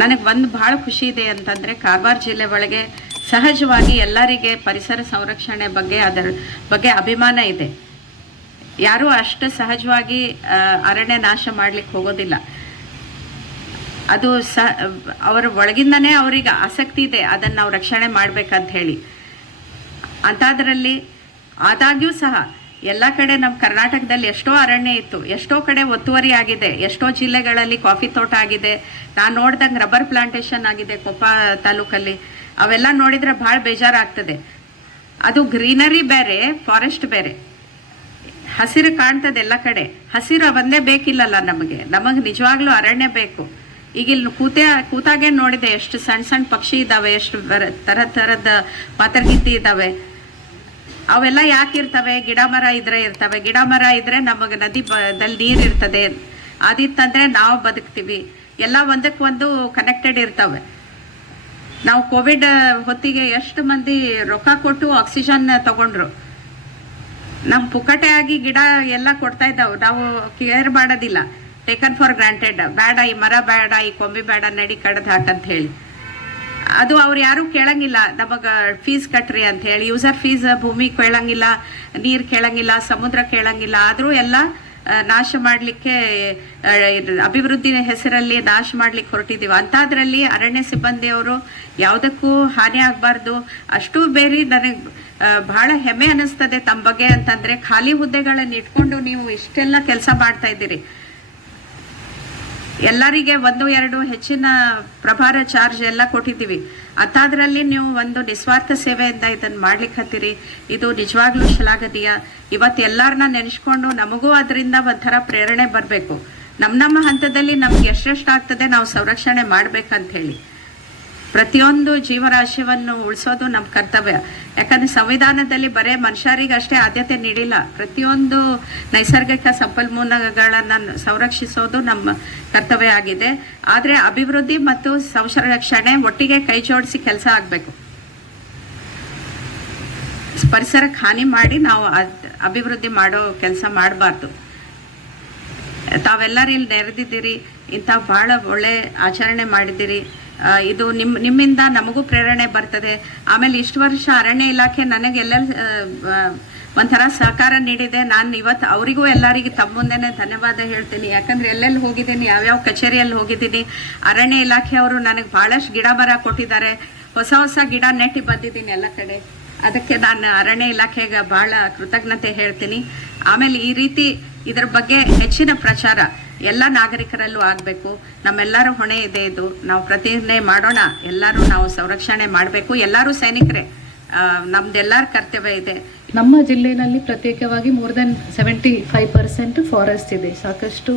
ನನಗೆ ಒಂದು ಭಾಳ ಖುಷಿ ಇದೆ ಅಂತಂದರೆ ಕಾರವಾರ ಜಿಲ್ಲೆ ಒಳಗೆ ಸಹಜವಾಗಿ ಎಲ್ಲರಿಗೆ ಪರಿಸರ ಸಂರಕ್ಷಣೆ ಬಗ್ಗೆ ಅದರ ಬಗ್ಗೆ ಅಭಿಮಾನ ಇದೆ. ಯಾರೂ ಅಷ್ಟು ಸಹಜವಾಗಿ ಅರಣ್ಯ ನಾಶ ಮಾಡಲಿಕ್ಕೆ ಹೋಗೋದಿಲ್ಲ. ಅದು ಅವರ ಒಳಗಿಂದನೇ ಅವರಿಗೆ ಆಸಕ್ತಿ ಇದೆ, ಅದನ್ನು ನಾವು ರಕ್ಷಣೆ ಮಾಡಬೇಕಂತ ಹೇಳಿ. ಅಂಥದ್ರಲ್ಲಿ ಆದಾಗ್ಯೂ ಸಹ ಎಲ್ಲ ಕಡೆ ನಮ್ಮ ಕರ್ನಾಟಕದಲ್ಲಿ ಎಷ್ಟೋ ಅರಣ್ಯ ಇತ್ತು, ಎಷ್ಟೋ ಕಡೆ ಒತ್ತುವರಿ ಆಗಿದೆ, ಎಷ್ಟೋ ಜಿಲ್ಲೆಗಳಲ್ಲಿ ಕಾಫಿ ತೋಟ ಆಗಿದೆ. ನಾನು ನೋಡ್ದಂಗೆ ರಬ್ಬರ್ ಪ್ಲಾಂಟೇಶನ್ ಆಗಿದೆ ಕೊಪ್ಪ ತಾಲೂಕಲ್ಲಿ. ಅವೆಲ್ಲ ನೋಡಿದರೆ ಭಾಳ ಬೇಜಾರಾಗ್ತದೆ. ಅದು ಗ್ರೀನರಿ ಬೇರೆ, ಫಾರೆಸ್ಟ್ ಬೇರೆ. ಹಸಿರು ಕಾಣ್ತದೆ ಎಲ್ಲ ಕಡೆ. ಹಸಿರು ಒಂದೇ ಬೇಕಿಲ್ಲಲ್ಲ ನಮಗೆ ನಿಜವಾಗ್ಲೂ ಅರಣ್ಯ ಬೇಕು. ಈಗ ಇಲ್ಲಿ ಕೂತಾಗೆ ನೋಡಿದೆ ಎಷ್ಟು ಸಣ್ಣ ಸಣ್ಣ ಪಕ್ಷಿ ಇದ್ದಾವೆ, ಎಷ್ಟು ಥರದ ಪಾತರಗಿತ್ತಿ ಇದ್ದಾವೆ. ಅವೆಲ್ಲ ಯಾಕಿರ್ತವೆ? ಗಿಡ ಮರ ಇದ್ರೆ ಇರ್ತವೆ. ಗಿಡ ಮರ ಇದ್ರೆ ನಮಗೆ ನದಿದಲ್ಲಿ ನೀರು ಇರ್ತದೆ, ಅದಿತ್ತಂದ್ರೆ ನಾವು ಬದುಕ್ತೀವಿ. ಎಲ್ಲ ಒಂದಕ್ಕೊಂದು ಕನೆಕ್ಟೆಡ್ ಇರ್ತವೆ. ನಾವು ಕೋವಿಡ್ ಹೊತ್ತಿಗೆ ಎಷ್ಟು ಮಂದಿ ರೊಕ್ಕ ಕೊಟ್ಟು ಆಕ್ಸಿಜನ್ ತಗೊಂಡ್ರು. ನಮ್ಮ ಪುಕ್ಕಟೆ ಆಗಿ ಗಿಡ ಎಲ್ಲ ಕೊಡ್ತಾ ಇದ್ದಾವೆ, ನಾವು ಕೇರ್ ಮಾಡೋದಿಲ್ಲ. Taken for granted. ಬೇಡ ಈ ಮರ ಬೇಡ, ಈ ಕೊಂಬೆ ಬೇಡ, ನಡಿ ಕಡ್ದು ಹಾಕಂತ ಹೇಳಿ. ಅದು ಅವ್ರು ಯಾರೂ ಕೇಳಂಗಿಲ್ಲ. ನಮಗೆ ಫೀಸ್ ಕಟ್ರಿ ಅಂತ ಹೇಳಿ. ಯೂಸರ್ ಫೀಸ್ ಭೂಮಿ ಕೇಳಂಗಿಲ್ಲ, ನೀರು ಕೇಳಂಗಿಲ್ಲ, ಸಮುದ್ರ ಕೇಳಂಗಿಲ್ಲ. ಆದರೂ ಎಲ್ಲ ನಾಶ ಮಾಡಲಿಕ್ಕೆ, ಅಭಿವೃದ್ಧಿ ಹೆಸರಲ್ಲಿ ನಾಶ ಮಾಡ್ಲಿಕ್ಕೆ ಹೊರಟಿದ್ದೀವಿ. ಅಂಥದ್ರಲ್ಲಿ ಅರಣ್ಯ ಸಿಬ್ಬಂದಿಯವರು ಯಾವುದಕ್ಕೂ ಹಾನಿ ಆಗಬಾರ್ದು. ಅಷ್ಟು ಬೇರೆ ನನಗೆ ಬಹಳ ಹೆಮ್ಮೆ ಅನ್ನಿಸ್ತದೆ ತಮ್ಮ ಬಗ್ಗೆ ಅಂತಂದರೆ. ಖಾಲಿ ಹುದ್ದೆಗಳನ್ನು ಇಟ್ಕೊಂಡು ನೀವು ಇಷ್ಟೆಲ್ಲ ಕೆಲಸ ಮಾಡ್ತಾ ಇದ್ದೀರಿ. ಎಲ್ಲರಿಗೆ 1-2 ಹೆಚ್ಚಿನ ಪ್ರಭಾರ ಚಾರ್ಜ್ ಎಲ್ಲ ಕೊಟ್ಟಿದ್ದೀವಿ. ಅಂಥದ್ರಲ್ಲಿ ನೀವು ಒಂದು ನಿಸ್ವಾರ್ಥ ಸೇವೆಯಿಂದ ಇದನ್ನು ಮಾಡ್ಲಿಕ್ಕೆ ಹತ್ತೀರಿ. ಇದು ನಿಜವಾಗ್ಲೂ ಶ್ಲಾಘನೀಯ. ಇವತ್ತು ಎಲ್ಲರನ್ನ ನೆನೆಸ್ಕೊಂಡು ನಮಗೂ ಅದರಿಂದ ಒಂಥರ ಪ್ರೇರಣೆ ಬರಬೇಕು. ನಮ್ಮ ಹಂತದಲ್ಲಿ ನಮ್ಗೆ ಎಷ್ಟೆಷ್ಟು ಆಗ್ತದೆ ನಾವು ಸಂರಕ್ಷಣೆ ಮಾಡ್ಬೇಕಂತ ಹೇಳಿ. ಪ್ರತಿಯೊಂದು ಜೀವರಾಶಿಯನ್ನು ಉಳಿಸೋದು ನಮ್ಮ ಕರ್ತವ್ಯ. ಯಾಕಂದರೆ ಸಂವಿಧಾನದಲ್ಲಿ ಬರೇ ಮನುಷ್ಯರಿಗೆ ಅಷ್ಟೇ ಆದ್ಯತೆ ನೀಡಿಲ್ಲ. ಪ್ರತಿಯೊಂದು ನೈಸರ್ಗಿಕ ಸಂಪನ್ಮೂಲಗಳನ್ನು ಸಂರಕ್ಷಿಸೋದು ನಮ್ಮ ಕರ್ತವ್ಯ ಆಗಿದೆ. ಆದರೆ ಅಭಿವೃದ್ಧಿ ಮತ್ತು ಸಂರಕ್ಷಣೆ ಒಟ್ಟಿಗೆ ಕೈ ಜೋಡಿಸಿ ಕೆಲಸ ಆಗಬೇಕು. ಪರಿಸರಕ್ಕೆ ಹಾನಿ ಮಾಡಿ ನಾವು ಅಭಿವೃದ್ಧಿ ಮಾಡೋ ಕೆಲಸ ಮಾಡಬಾರ್ದು. ತಾವೆಲ್ಲರೂ ಇಲ್ಲಿ ನೆರೆದಿದ್ದೀರಿ, ಇಂಥ ಭಾಳ ಒಳ್ಳೆ ಆಚರಣೆ ಮಾಡಿದ್ದೀರಿ. ಇದು ನಿಮ್ಮಿಂದ ನಮಗೂ ಪ್ರೇರಣೆ ಬರ್ತದೆ. ಆಮೇಲೆ ಇಷ್ಟು ವರ್ಷ ಅರಣ್ಯ ಇಲಾಖೆ ನನಗೆಲ್ಲ ಒಂಥರ ಸಹಕಾರ ನೀಡಿದೆ. ನಾನು ಇವತ್ತು ಅವರಿಗೂ ಎಲ್ಲರಿಗೂ ತಮ್ಮ ಮುಂದೆನೇ ಧನ್ಯವಾದ ಹೇಳ್ತೀನಿ. ಯಾಕಂದರೆ ಎಲ್ಲೆಲ್ಲಿ ಹೋಗಿದ್ದೀನಿ, ಯಾವ್ಯಾವ ಕಚೇರಿಯಲ್ಲಿ ಹೋಗಿದ್ದೀನಿ, ಅರಣ್ಯ ಇಲಾಖೆಯವರು ನನಗೆ ಭಾಳಷ್ಟು ಗಿಡ ಮರ ಕೊಟ್ಟಿದ್ದಾರೆ. ಹೊಸ ಗಿಡ ನೆಟ್ಟಿ ಬಂದಿದ್ದೀನಿ ಎಲ್ಲ ಕಡೆ. ಅದಕ್ಕೆ ನಾನು ಅರಣ್ಯ ಇಲಾಖೆಗೆ ಭಾಳ ಕೃತಜ್ಞತೆ ಹೇಳ್ತೀನಿ. ಆಮೇಲೆ ಈ ರೀತಿ ಇದರ ಬಗ್ಗೆ ಹೆಚ್ಚಿನ ಪ್ರಚಾರ ಎಲ್ಲ ನಾಗರಿಕರಲ್ಲೂ ಆಗಬೇಕು. ನಮ್ಮೆಲ್ಲರ ಹೊಣೆ ಇದೆ ಇದು. ನಾವು ಪ್ರತಿಜ್ಞೆ ಮಾಡೋಣ, ಎಲ್ಲರೂ ನಾವು ಸಂರಕ್ಷಣೆ ಮಾಡಬೇಕು. ಎಲ್ಲರೂ ಸೈನಿಕರೇ, ನಮ್ದೆಲ್ಲರ ಕರ್ತವ್ಯ ಇದೆ. ನಮ್ಮ ಜಿಲ್ಲೆಯಲ್ಲಿ ಪ್ರತ್ಯೇಕವಾಗಿ ಮೋರ್ ದೆನ್ 75% ಫಾರೆಸ್ಟ್ ಇದೆ. ಸಾಕಷ್ಟು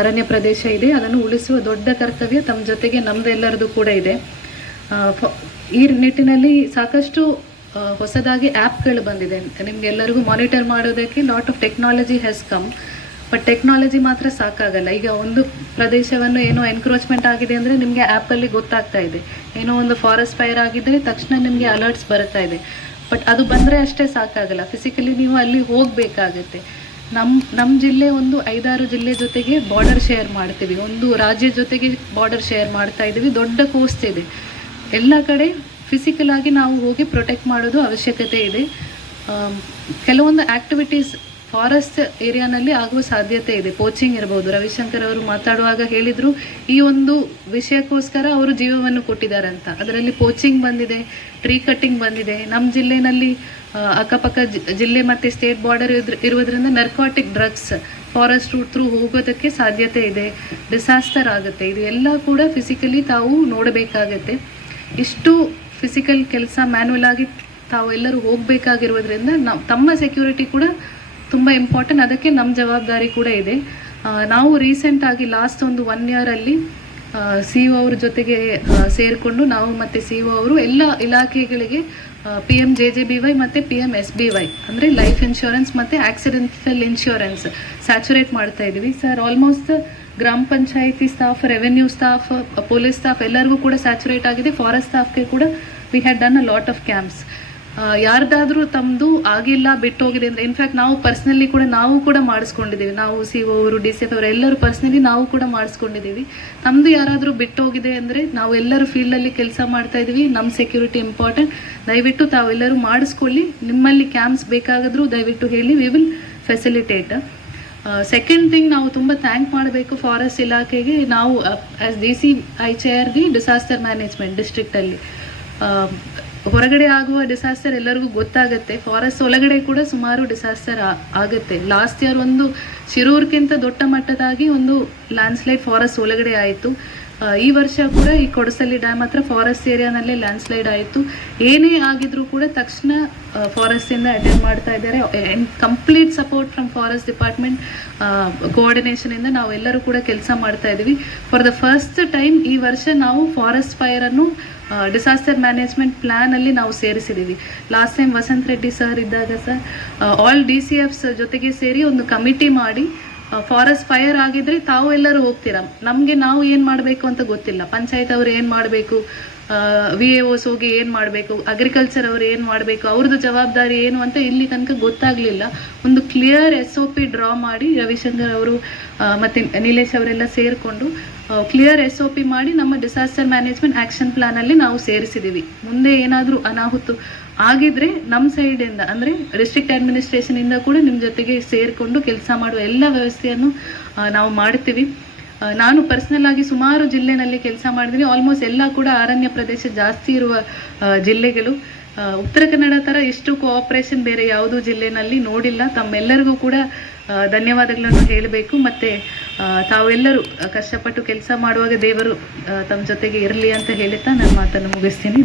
ಅರಣ್ಯ ಪ್ರದೇಶ ಇದೆ. ಅದನ್ನು ಉಳಿಸುವ ದೊಡ್ಡ ಕರ್ತವ್ಯ ತಮ್ಮ ಜೊತೆಗೆ ನಮ್ದೆಲ್ಲರದು ಕೂಡ ಇದೆ. ಈ ನಿಟ್ಟಿನಲ್ಲಿ ಸಾಕಷ್ಟು ಹೊಸದಾಗಿ ಆ್ಯಪ್ಗಳು ಬಂದಿದೆ. ನಿಮ್ಗೆಲ್ಲರಿಗೂ ಮಾನಿಟರ್ ಮಾಡೋದಕ್ಕೆ lot of technology has come. But technology ಮಾತ್ರ ಸಾಕಾಗಲ್ಲ. ಈಗ ಒಂದು ಪ್ರದೇಶವನ್ನು ಏನೋ ಎನ್ಕ್ರೋಚ್ಮೆಂಟ್ ಆಗಿದೆ ಅಂದರೆ ನಿಮಗೆ ಆ್ಯಪಲ್ಲಿ ಗೊತ್ತಾಗ್ತಾ ಇದೆ. ಏನೋ ಒಂದು ಫಾರೆಸ್ಟ್ ಫೈರ್ ಆಗಿದ್ದರೆ ತಕ್ಷಣ ನಿಮಗೆ ಅಲರ್ಟ್ಸ್ ಬರ್ತಾ ಇದೆ. ಬಟ್ ಅದು ಬಂದರೆ ಅಷ್ಟೇ ಸಾಕಾಗಲ್ಲ, ಫಿಸಿಕಲಿ ನೀವು ಅಲ್ಲಿ ಹೋಗಬೇಕಾಗತ್ತೆ. ನಮ್ಮ ಜಿಲ್ಲೆ ಒಂದು 5-6 ಜಿಲ್ಲೆ ಜೊತೆಗೆ ಬಾರ್ಡರ್ ಶೇರ್ ಮಾಡ್ತೀವಿ. ಒಂದು ರಾಜ್ಯ ಜೊತೆಗೆ ಬಾರ್ಡರ್ ಶೇರ್ ಮಾಡ್ತಾ ಇದ್ದೀವಿ. ದೊಡ್ಡ ಕೋಸ್ಟ್ ಇದೆ. ಎಲ್ಲ ಕಡೆ ಫಿಸಿಕಲ್ ಆಗಿ ನಾವು ಹೋಗಿ ಪ್ರೊಟೆಕ್ಟ್ ಮಾಡೋದು ಅವಶ್ಯಕತೆ ಇದೆ. ಕೆಲವೊಂದು ಆ್ಯಕ್ಟಿವಿಟೀಸ್ ಫಾರೆಸ್ಟ್ ಏರಿಯಾನಲ್ಲಿ ಆಗುವ ಸಾಧ್ಯತೆ ಇದೆ. ಪೋಚಿಂಗ್ ಇರ್ಬೋದು. ರವಿಶಂಕರ್ ಅವರು ಮಾತಾಡುವಾಗ ಹೇಳಿದರು, ಈ ಒಂದು ವಿಷಯಕ್ಕೋಸ್ಕರ ಅವರು ಜೀವವನ್ನು ಕೊಟ್ಟಿದ್ದಾರಂತ. ಅದರಲ್ಲಿ ಪೋಚಿಂಗ್ ಬಂದಿದೆ, ಟ್ರೀ ಕಟ್ಟಿಂಗ್ ಬಂದಿದೆ. ನಮ್ಮ ಜಿಲ್ಲೆಯಲ್ಲಿ ಅಕ್ಕಪಕ್ಕ ಜಿಲ್ಲೆ ಮತ್ತು ಸ್ಟೇಟ್ ಬಾರ್ಡರ್ ಇರುವುದರಿಂದ ನರ್ಕೋಟಿಕ್ ಡ್ರಗ್ಸ್ ಫಾರೆಸ್ಟ್ ರೂಟ್ ಥ್ರೂ ಹೋಗೋದಕ್ಕೆ ಸಾಧ್ಯತೆ ಇದೆ. ಡಿಸಾಸ್ಟರ್ ಆಗುತ್ತೆ. ಇದು ಎಲ್ಲ ಕೂಡ ಫಿಸಿಕಲಿ ತಾವು ನೋಡಬೇಕಾಗತ್ತೆ. ಇಷ್ಟು ಫಿಸಿಕಲ್ ಕೆಲಸ ಮ್ಯಾನ್ಯುವಲ್ ಆಗಿ ತಾವು ಎಲ್ಲರೂ ಹೋಗಬೇಕಾಗಿರುವುದರಿಂದ ತಮ್ಮ ಸೆಕ್ಯೂರಿಟಿ ಕೂಡ ತುಂಬ ಇಂಪಾರ್ಟೆಂಟ್. ಅದಕ್ಕೆ ನಮ್ಮ ಜವಾಬ್ದಾರಿ ಕೂಡ ಇದೆ. ನಾವು ರೀಸೆಂಟಾಗಿ ಲಾಸ್ಟ್ ಒಂದು 1 ಇಯರಲ್ಲಿ CEO ಅವ್ರ ಜೊತೆಗೆ ಸೇರಿಕೊಂಡು ನಾವು ಮತ್ತು CEO ಅವರು ಎಲ್ಲ ಇಲಾಖೆಗಳಿಗೆ PMJJBY ಮತ್ತು PMSBY ಅಂದರೆ ಲೈಫ್ ಇನ್ಶೂರೆನ್ಸ್ ಮತ್ತು ಆಕ್ಸಿಡೆಂಟಲ್ ಇನ್ಶೂರೆನ್ಸ್ ಸ್ಯಾಚುರೇಟ್ ಮಾಡ್ತಾ ಇದ್ದೀವಿ. ಸರ್ ಆಲ್ಮೋಸ್ಟ್ ಗ್ರಾಮ panchayat staff, revenue staff, police staff ಎಲ್ಲರಿಗೂ ಕೂಡ ಸ್ಯಾಚುರೇಟ್ ಆಗಿದೆ. ಫಾರೆಸ್ಟ್ ಸ್ಟಾಫ್ಗೆ ಕೂಡ we had done a lot of camps. ಯಾರ್ದಾದ್ರೂ ತಮ್ಮದು ಆಗಿಲ್ಲ ಬಿಟ್ಟೋಗಿದೆ ಅಂದರೆ ಇನ್ಫ್ಯಾಕ್ಟ್ ನಾವು ಪರ್ಸ್ನಲಿ ಕೂಡ ನಾವು ಕೂಡ ಮಾಡಿಸ್ಕೊಂಡಿದ್ದೀವಿ. ನಾವು CO ಅವರು DCF ಅವರು ಎಲ್ಲರೂ ಪರ್ಸ್ನಲಿ ನಾವು ಕೂಡ ಮಾಡಿಸ್ಕೊಂಡಿದ್ದೀವಿ. ತಮ್ಮದು ಯಾರಾದರೂ ಬಿಟ್ಟೋಗಿದೆ ಅಂದರೆ ನಾವು ಎಲ್ಲರೂ ಫೀಲ್ಡಲ್ಲಿ ಕೆಲಸ ಮಾಡ್ತಾ ಇದ್ದೀವಿ, ನಮ್ಮ ಸೆಕ್ಯೂರಿಟಿ ಇಂಪಾರ್ಟೆಂಟ್, ದಯವಿಟ್ಟು ತಾವೆಲ್ಲರೂ ಮಾಡಿಸ್ಕೊಳ್ಳಿ. ನಿಮ್ಮಲ್ಲಿ ಕ್ಯಾಂಪ್ಸ್ ಬೇಕಾಗಿದ್ರೂ ದಯವಿಟ್ಟು ಹೇಳಿ, we will facilitate. Second thing, ನಾವು ತುಂಬ ಥ್ಯಾಂಕ್ ಮಾಡಬೇಕು ಫಾರೆಸ್ಟ್ ಇಲಾಖೆಗೆ. ನಾವು as DCI chair the disaster management ಡಿಸ್ಟ್ರಿಕ್ಟಲ್ಲಿ ಹೊರಗಡೆ ಆಗುವ ಡಿಸಾಸ್ಟರ್ ಎಲ್ಲರಿಗೂ ಗೊತ್ತಾಗುತ್ತೆ. ಫಾರೆಸ್ಟ್ ಒಳಗಡೆ ಕೂಡ ಸುಮಾರು ಡಿಸಾಸ್ಟರ್ ಆಗುತ್ತೆ. ಲಾಸ್ಟ್ ಇಯರ್ ಒಂದು ಶಿರೂರ್ಗಿಂತ ದೊಡ್ಡ ಮಟ್ಟದಾಗಿ ಒಂದು ಲ್ಯಾಂಡ್ಸ್ಲೈಡ್ ಫಾರೆಸ್ಟ್ ಒಳಗಡೆ ಆಯಿತು. ಈ ವರ್ಷ ಕೂಡ ಈ ಕೊಡಸಳ್ಳಿ ಡ್ಯಾಮ್ ಹತ್ರ ಫಾರೆಸ್ಟ್ ಏರಿಯಾನಲ್ಲೇ ಲ್ಯಾಂಡ್ಸ್ಲೈಡ್ ಆಯಿತು. ಏನೇ ಆಗಿದ್ರೂ ಕೂಡ ತಕ್ಷಣ ಫಾರೆಸ್ಟಿಂದ ಅಟೆಂಡ್ ಮಾಡ್ತಾ ಇದ್ದಾರೆ. Complete support from forest department ಕೋಆರ್ಡಿನೇಷನಿಂದ ನಾವೆಲ್ಲರೂ ಕೂಡ ಕೆಲಸ ಮಾಡ್ತಾ ಇದ್ದೀವಿ. ಫಾರ್ ದ ಫಸ್ಟ್ ಟೈಮ್ ಈ ವರ್ಷ ನಾವು ಫಾರೆಸ್ಟ್ ಫೈರನ್ನು ಡಿಸಾಸ್ಟರ್ ಮ್ಯಾನೇಜ್ಮೆಂಟ್ ಪ್ಲ್ಯಾನಲ್ಲಿ ನಾವು ಸೇರಿಸಿದ್ದೀವಿ. Last time Vasant Reddy sir ಇದ್ದಾಗ ಸರ್ ಆಲ್ DCFs ಜೊತೆಗೆ ಸೇರಿ ಒಂದು ಕಮಿಟಿ ಮಾಡಿ ಫಾರೆಸ್ಟ್ ಫೈರ್ ಆಗಿದ್ರೆ ತಾವು ಎಲ್ಲರೂ ಹೋಗ್ತೀರಾ, ನಮಗೆ ನಾವು ಏನು ಮಾಡಬೇಕು ಅಂತ ಗೊತ್ತಿಲ್ಲ, ಪಂಚಾಯತ್ ಅವರು ಏನು ಮಾಡಬೇಕು, VAOs ಹೋಗಿ ಏನು ಮಾಡಬೇಕು, ಅಗ್ರಿಕಲ್ಚರ್ ಅವರು ಏನು ಮಾಡಬೇಕು, ಅವ್ರದ್ದು ಜವಾಬ್ದಾರಿ ಏನು ಅಂತ ಇಲ್ಲಿ ತನಕ ಗೊತ್ತಾಗಲಿಲ್ಲ. ಒಂದು ಕ್ಲಿಯರ್ SOP ಡ್ರಾ ಮಾಡಿ ರವಿಶಂಕರ್ ಅವರು ಮತ್ತು ನಿಲೇಶ್ ಅವರೆಲ್ಲ ಸೇರಿಕೊಂಡು ಕ್ಲಿಯರ್ SOP ಮಾಡಿ ನಮ್ಮ ಡಿಸಾಸ್ಟರ್ ಮ್ಯಾನೇಜ್ಮೆಂಟ್ ಆ್ಯಕ್ಷನ್ ಪ್ಲಾನಲ್ಲಿ ನಾವು ಸೇರಿಸಿದ್ದೀವಿ. ಮುಂದೆ ಏನಾದರೂ ಅನಾಹುತ ಆಗಿದ್ರೆ ನಮ್ಮ ಸೈಡಿಂದ ಅಂದರೆ ಡಿಸ್ಟ್ರಿಕ್ಟ್ ಅಡ್ಮಿನಿಸ್ಟ್ರೇಷನಿಂದ ಕೂಡ ನಿಮ್ಮ ಜೊತೆಗೆ ಸೇರಿಕೊಂಡು ಕೆಲಸ ಮಾಡುವ ಎಲ್ಲ ವ್ಯವಸ್ಥೆಯನ್ನು ನಾವು ಮಾಡ್ತೀವಿ. ನಾನು ಪರ್ಸ್ನಲ್ ಆಗಿ ಸುಮಾರು ಜಿಲ್ಲೆನಲ್ಲಿ ಕೆಲಸ ಮಾಡಿದ್ದೀನಿ. ಆಲ್ಮೋಸ್ಟ್ ಎಲ್ಲ ಕೂಡ ಅರಣ್ಯ ಪ್ರದೇಶ ಜಾಸ್ತಿ ಇರುವ ಜಿಲ್ಲೆಗಳು. ಉತ್ತರ ಕನ್ನಡ ಥರ ಇಷ್ಟು ಕೋಆಪ್ರೇಷನ್ ಬೇರೆ ಯಾವುದೂ ಜಿಲ್ಲೆನಲ್ಲಿ ನೋಡಿಲ್ಲ. ತಮ್ಮೆಲ್ಲರಿಗೂ ಕೂಡ ಧನ್ಯವಾದಗಳನ್ನು ಹೇಳಬೇಕು. ಮತ್ತು ತಾವೆಲ್ಲರೂ ಕಷ್ಟಪಟ್ಟು ಕೆಲಸ ಮಾಡುವಾಗ ದೇವರು ತಮ್ಮ ಜೊತೆಗೆ ಇರಲಿ ಅಂತ ಹೇಳುತ್ತಾ ನನ್ನ ಮಾತನ್ನು ಮುಗಿಸ್ತೀನಿ.